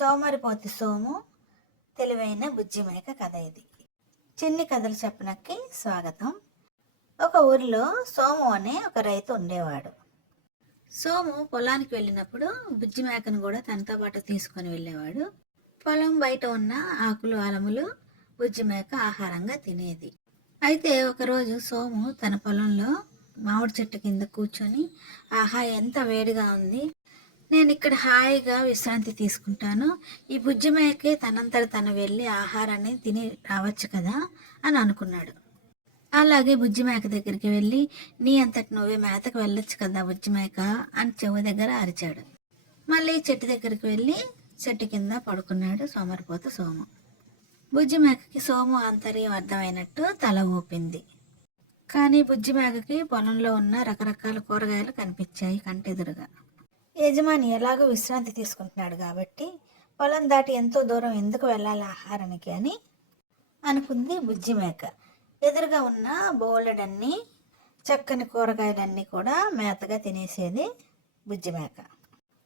సోమరిపోతి సోము తెలివైన బుజ్జిమేక కథ ఇది. చిన్ని కథలు చెప్పనక్కి స్వాగతం. ఒక ఊరిలో సోము అనే ఒక రైతు ఉండేవాడు. సోము పొలానికి వెళ్ళినప్పుడు బుజ్జి మేకను కూడా తనతో పాటు తీసుకొని వెళ్ళేవాడు. పొలం బయట ఉన్న ఆకులు అలములు బుజ్జి మేక ఆహారంగా తినేది. అయితే ఒకరోజు సోము తన పొలంలో మామిడి చెట్టు కింద కూర్చొని ఆహా ఎంత వేడిగా ఉంది. నేను ఇక్కడ హాయిగా విశ్రాంతి తీసుకుంటాను. ఈ బుజ్జి తనంతట తను వెళ్ళి ఆహారాన్ని తిని రావచ్చు కదా అని అనుకున్నాడు. అలాగే బుజ్జి మేక దగ్గరికి వెళ్ళి నీ అంతటి నువ్వే మేతకు వెళ్ళొచ్చు కదా బుజ్జి మేక అని చెవు దగ్గర అరిచాడు. మళ్ళీ చెట్టు దగ్గరికి వెళ్ళి చెట్టు కింద పడుకున్నాడు సోమరిపోత సోము. బుజ్జి మేకకి సోము ఆంతర్యం అర్థమైనట్టు తల ఊపింది. కానీ బుజ్జి మేకకి పొలంలో ఉన్న రకరకాల కూరగాయలు కనిపించాయి కంటెదురుగా. యజమాని ఎలాగో విశ్రాంతి తీసుకుంటున్నాడు కాబట్టి పొలం దాటి ఎంతో దూరం ఎందుకు వెళ్ళాలి ఆహారానికి అని అనుకుంది బుజ్జి మేక ఎదురుగా ఉన్న బోలెడన్నీ చక్కని కూరగాయలన్నీ కూడా మేతగా తినేసేది బుజ్జి మేక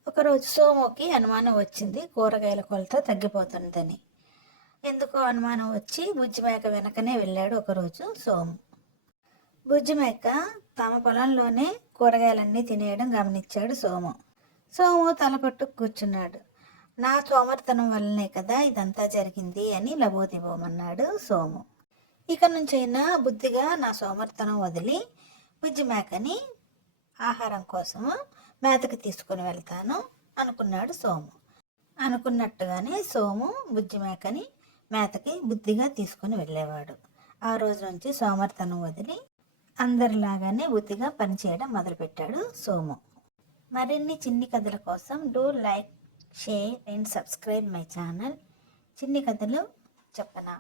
ఒకరోజు సోముకి అనుమానం వచ్చింది కూరగాయల కొలత తగ్గిపోతుందని. ఎందుకో అనుమానం వచ్చి బుజ్జి మేక వెనకనే వెళ్ళాడు ఒకరోజు సోము. బుజ్జి మేక తమ పొలంలోనే కూరగాయలన్నీ తినేయడం గమనించాడు సోము. సోము తలపట్టు కూర్చున్నాడు. నా సోమర్తనం వల్లనే కదా ఇదంతా జరిగింది అని లబోదిబోమన్నాడు సోము. ఇక నుంచైనా బుద్ధిగా నా సోమర్తనం వదిలి బుజ్జి మేకని ఆహారం కోసము మేతకి తీసుకుని వెళ్తాను అనుకున్నాడు సోము. అనుకున్నట్టుగానే సోము బుజ్జి మేకని మేతకి బుద్ధిగా తీసుకుని వెళ్ళేవాడు. ఆ రోజు నుంచి సోమర్తనం వదిలి అందరిలాగానే బుద్ధిగా పనిచేయడం మొదలుపెట్టాడు సోము. మరిన్ని చిన్ని కథల కోసం do like share and subscribe my channel. చిన్ని కథలు చెప్పనా?